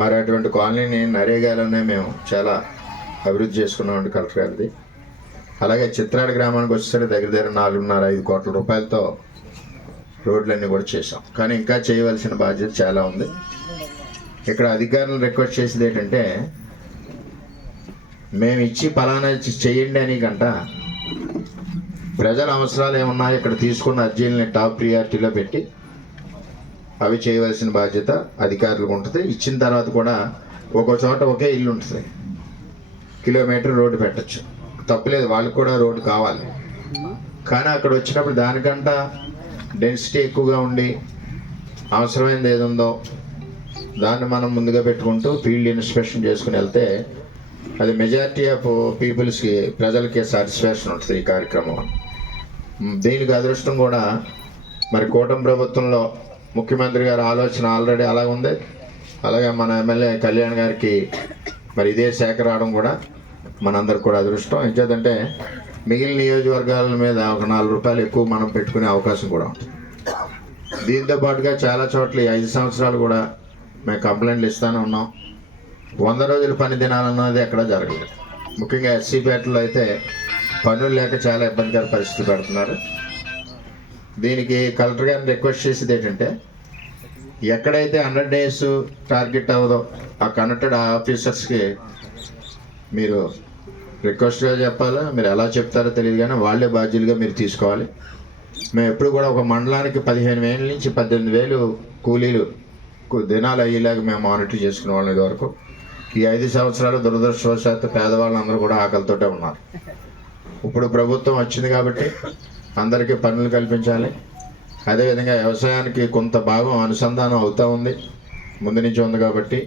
మరి అటువంటి కాలనీని నరేగాలోనే మేము చాలా అభివృద్ధి చేసుకున్నామండి కలెక్టర్ గారిది. అలాగే చిత్రాడ గ్రామానికి వచ్చేసరికి దగ్గర 4.5 కోట్ల రూపాయలతో రోడ్లన్నీ కూడా చేసాం. కానీ ఇంకా చేయవలసిన బాధ్యత చాలా ఉంది. ఇక్కడ అధికారులను రిక్వెస్ట్ చేసేది ఏంటంటే, మేము ఇచ్చి పలానా చేయండి అని కంట ప్రజల అవసరాలు ఏమున్నాయో ఇక్కడ తీసుకున్న అర్జీలని టాప్ ప్రియారిటీలో పెట్టి అవి చేయవలసిన బాధ్యత అధికారులకు ఉంటుంది. ఇచ్చిన తర్వాత కూడా ఒక్కో చోట ఒకే ఇల్లు ఉంటుంది, కిలోమీటర్ రోడ్డు పెట్టచ్చు, తప్పులేదు, వాళ్ళకి కూడా రోడ్డు కావాలి. కానీ అక్కడ వచ్చినప్పుడు దానికంట డెన్సిటీ ఎక్కువగా ఉండి అవసరమైనది ఏది ఉందో దాన్ని మనం ముందుగా పెట్టుకుంటూ ఫీల్డ్ ఇన్స్పెక్షన్ చేసుకుని వెళ్తే అది మెజారిటీ ఆఫ్ పీపుల్స్కి, ప్రజలకి సాటిస్ఫాక్షన్ ఉంటుంది ఈ కార్యక్రమం. దీనికి అదృష్టం కూడా మరి కూటమి ప్రభుత్వంలో ముఖ్యమంత్రి గారి ఆలోచన ఆల్రెడీ అలాగ ఉంది. అలాగే మన ఎమ్మెల్యే కళ్యాణ్ గారికి మరి ఇదే శాఖ రావడం కూడా మనందరికి కూడా అదృష్టం. ఎంచేతంటే మిగిలిన నియోజకవర్గాల మీద ఒక 4 రూపాయలు ఎక్కువ మనం పెట్టుకునే అవకాశం కూడా ఉంటుంది. దీంతో పాటుగా చాలా చోట్ల 5 సంవత్సరాలు కూడా మేము కంప్లైంట్లు ఇస్తూనే ఉన్నాం. 100 రోజుల పని దినాలన్నది ఎక్కడా జరగలేదు. ముఖ్యంగా ఎస్సీపేటలో అయితే పనులు లేక చాలా ఇబ్బందికర పరిస్థితులు పెడుతున్నారు. దీనికి కలెక్టర్ గారిని రిక్వెస్ట్ చేసేది ఏంటంటే, ఎక్కడైతే 100 డేస్ టార్గెట్ అవ్వదో ఆ కనెక్టెడ్ ఆఫీసర్స్కి మీరు రిక్వెస్ట్గా చెప్పాలి. మీరు ఎలా చెప్తారో తెలియదు, కానీ వాళ్ళే బాధ్యులుగా మీరు తీసుకోవాలి. మేము ఎప్పుడు కూడా ఒక మండలానికి 15,000 నుంచి 18,000 కూలీలు దినాలు అయ్యేలాగా మేము మానిటర్ చేసుకునే వాళ్ళం ఇదివరకు. ఈ 5 సంవత్సరాలు దురదృష్టవశాత్తు పేదవాళ్ళందరూ కూడా ఆకలితోటే ఉన్నారు. ఇప్పుడు ప్రభుత్వం వచ్చింది కాబట్టి అందరికీ పనులు కల్పించాలి. అదేవిధంగా వ్యవసాయానికి కొంత భాగం అనుసంధానం అవుతూ ఉంది, ముందు నుంచి ఉంది కాబట్టి